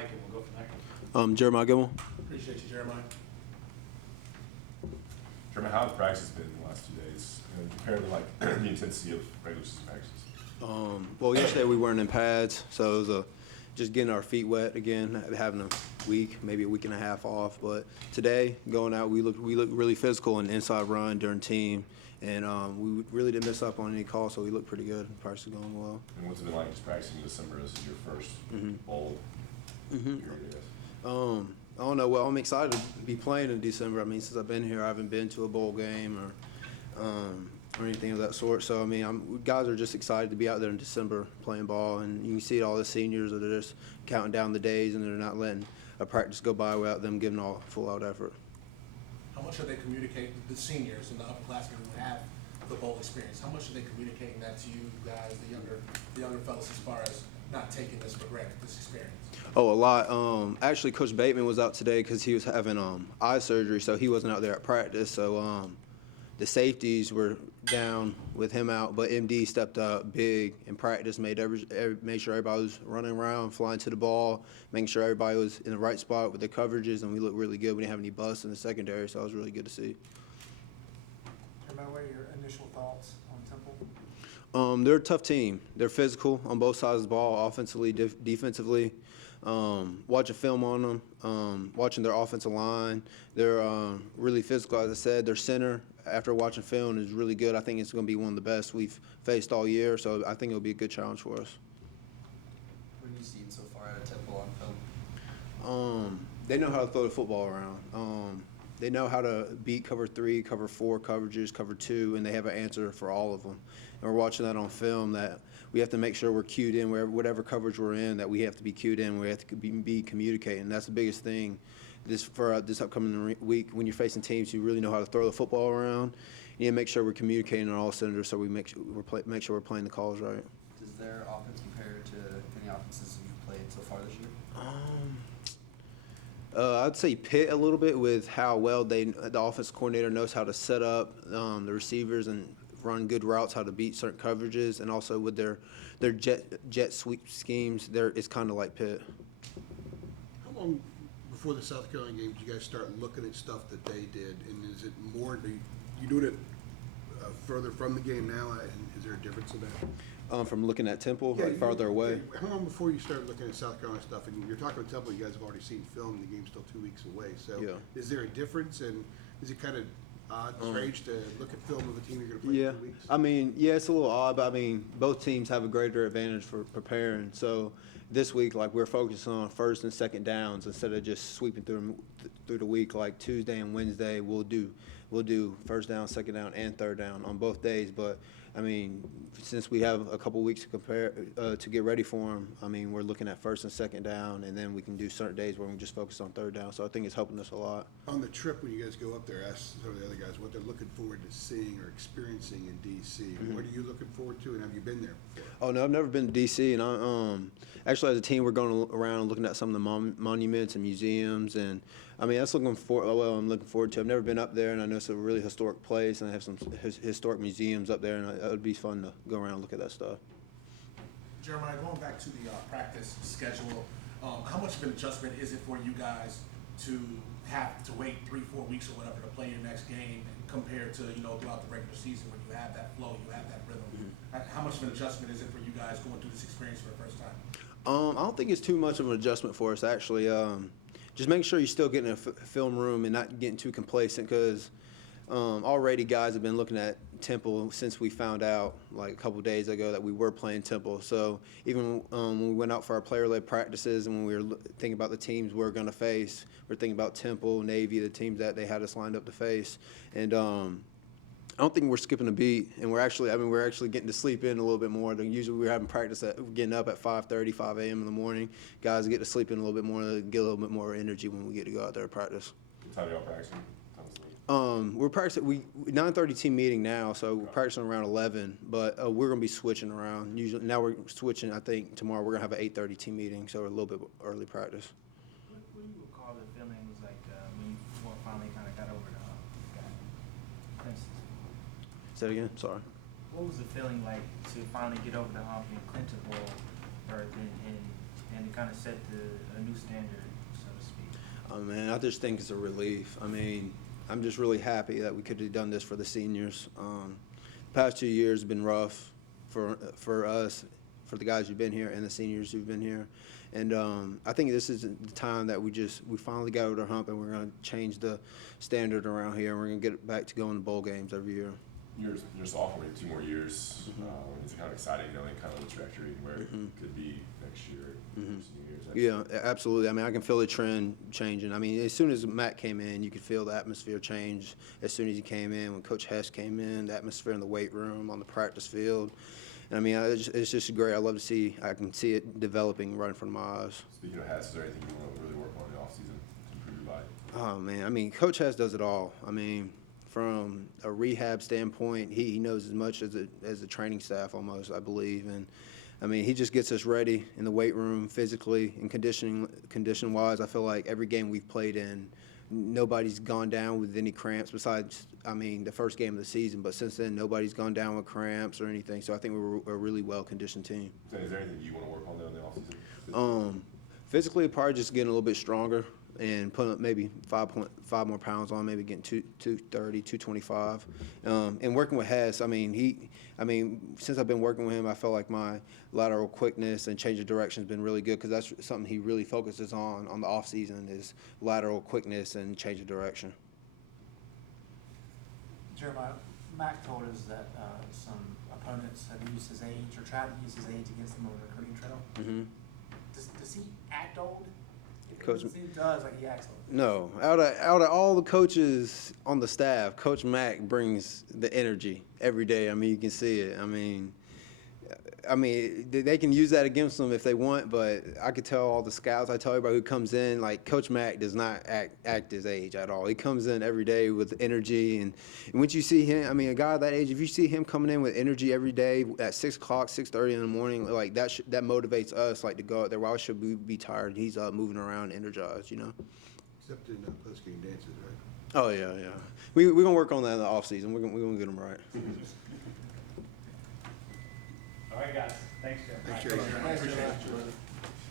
Mike, and we'll go from there. Jeremiah Gemmel. Appreciate you, Jeremiah. Jeremiah, how have practices been the last 2 days compared to like the intensity of regular season practices? Well, yesterday we weren't in pads, so it was just getting our feet wet again, having a week, maybe a week and a half off. But today, going out, we looked really physical in the inside run during team, and we really didn't miss up on any calls, so we looked pretty good. Practice is going well. And what's it been like just practicing in December? This is your first bowl period, I guess. I don't know. Well, I'm excited to be playing in December. I mean, since I've been here, I haven't been to a bowl game or anything of that sort. So, I mean, guys are just excited to be out there in December playing ball. And you can see all the seniors that are just counting down the days, and they're not letting a practice go by without them giving all full-out effort. How much are they communicating, the seniors and the upperclassmen who have the bowl experience, how much are they communicating that to you guys, the younger fellas, as far as not taking this for granted, this experience? Oh, a lot. Actually, Coach Bateman was out today because he was having eye surgery, so he wasn't out there at practice. So the safeties were down with him out, but MD stepped up big in practice, made sure everybody was running around, flying to the ball, making sure everybody was in the right spot with the coverages, and we looked really good. We didn't have any busts in the secondary, so it was really good to see. What are your initial thoughts on Temple? They're a tough team. They're physical on both sides of the ball, offensively, defensively. Watching film on them, watching their offensive line, they're really physical. As I said, their center, after watching film, is really good. I think it's going to be one of the best we've faced all year, so I think it'll be a good challenge for us. What have you seen so far out of Temple on film? They know how to throw the football around. They know how to beat cover 3, cover 4 coverages, cover 2, and they have an answer for all of them. And we're watching that on film, that we have to make sure we're cued in whatever coverage we're in, that we have to be cued in, we have to be communicating. That's the biggest thing for this upcoming week. When you're facing teams who really know how to throw the football around, you need to make sure we're communicating on all cylinders, so we make sure we're playing the calls right. Does their offense compare to any offenses you've played so far this year? I'd say Pitt a little bit, with how well the offensive coordinator knows how to set up the receivers and run good routes, how to beat certain coverages, and also with their jet sweep schemes, it's kind of like Pitt. How long before the South Carolina game did you guys start looking at stuff that they did, and is it more? You doing it further from the game now? And is there a difference in that? From looking at Temple, like farther away. How long before you started looking at South Carolina stuff? And you're talking about Temple, you guys have already seen film, and the game's still 2 weeks away. So yeah. Is there a difference, and is it kind of odd, strange to look at film of a team you're going to play in 2 weeks? I mean, yeah, it's a little odd, but I mean, both teams have a greater advantage for preparing. So this week, like, we're focusing on first and second downs instead of just sweeping through the week. Like Tuesday and Wednesday, we'll do first down, second down, and third down on both days. But I mean, since we have a couple weeks to compare to get ready for them, I mean, we're looking at first and second down, and then we can do certain days where we just focus on third down. So I think it's helping us a lot. On the trip, when you guys go up there, ask some of the other guys what they're looking forward to seeing or experiencing in D.C. What are you looking forward to, and have you been there before? Oh, no, I've never been to D.C., and actually, as a team, we're going around and looking at some of the monuments and museums, and I mean, I'm looking forward to. I've never been up there, and I know it's a really historic place, and I have some historic museums up there, and it would be fun to go around and look at that stuff. Jeremiah, going back to the practice schedule, how much of an adjustment is it for you guys to have to wait 3-4 weeks or whatever to play your next game compared to, throughout the regular season when you have that flow, you have that rhythm? How much of an adjustment is it for you guys going through this experience for the first time? I don't think it's too much of an adjustment for us, actually. Just making sure you're still getting a film room and not getting too complacent, because already guys have been looking at Temple since we found out like a couple of days ago that we were playing Temple. So even when we went out for our player-led practices and when we were thinking about the teams we're going to face, we're thinking about Temple, Navy, the teams that they had us lined up to face. And I don't think we're skipping a beat, and we're actually getting to sleep in a little bit more. Usually we're having practice getting up at 5:30, 5 a.m. in the morning. Guys get to sleep in a little bit more, get a little bit more energy when we get to go out there and practice. What time are y'all practicing? We're practicing. 9:30 team meeting now, so we're practicing around 11. But we're gonna be switching around. Usually now we're switching. I think tomorrow we're gonna have an 8:30 team meeting, so we're a little bit early practice. What do you recall the feeling was like when you finally kind of got over the for instance? Say it again. Sorry. What was the feeling like to finally get over the hump in Clinton Bowl, or in and it kind of set a new standard, so to speak. Oh man, I just think it's a relief. I mean, I'm just really happy that we could have done this for the seniors. The past 2 years have been rough for us, for the guys who've been here and the seniors who've been here. And I think this is the time that we finally got over the hump, and we're going to change the standard around here, and we're going to get back to going to bowl games every year. You're sophomore, you have 2 more years. It's kind of exciting knowing kind of the trajectory and where it could be next year, senior years. Yeah, absolutely. I mean, I can feel the trend changing. I mean, as soon as Mack came in, you could feel the atmosphere change. As soon as he came in, when Coach Hess came in, the atmosphere in the weight room, on the practice field. And I mean, it's just great. I love to see. I can see it developing right in front of my eyes. Speaking of Hess, is there anything you want to really work on in the offseason to improve your body? Oh man, I mean, Coach Hess does it all. I mean, from a rehab standpoint, he knows as much as the training staff almost, I believe. And I mean, he just gets us ready in the weight room physically and condition wise. I feel like every game we've played in, nobody's gone down with any cramps besides, I mean, the first game of the season. But since then, nobody's gone down with cramps or anything. So I think we're a really well-conditioned team. So is there anything you want to work on though in the offseason? Physically, probably just getting a little bit stronger and putting up maybe 5 more pounds on, maybe getting 230, 225. And working with Hess, I mean, since I've been working with him, I felt like my lateral quickness and change of direction has been really good, because that's something he really focuses on the off season, is lateral quickness and change of direction. Jeremiah, Mack told us that some opponents have used his age or tried to use his age against him on the recruiting trail. Mm-hmm. Does he act old? Coach, He does, like he acts old. no, out of all the coaches on the staff, Coach Mack brings the energy every day. I mean, you can see it. I mean, they can use that against them if they want, but I could tell all the scouts, I tell everybody who comes in, like, Coach Mack does not act his age at all. He comes in every day with energy, and once you see him, I mean, a guy that age, if you see him coming in with energy every day at 6 o'clock, 6:30 in the morning, like, that motivates us, like, to go out there. Why should we be tired? He's moving around, energized, you know? Except in post-game dances, right? Oh, yeah. We're going to work on that in the offseason. We're going to get them right. All right, guys. Thanks, Jeff. Thanks, Jeremiah. Thanks, Jeremiah.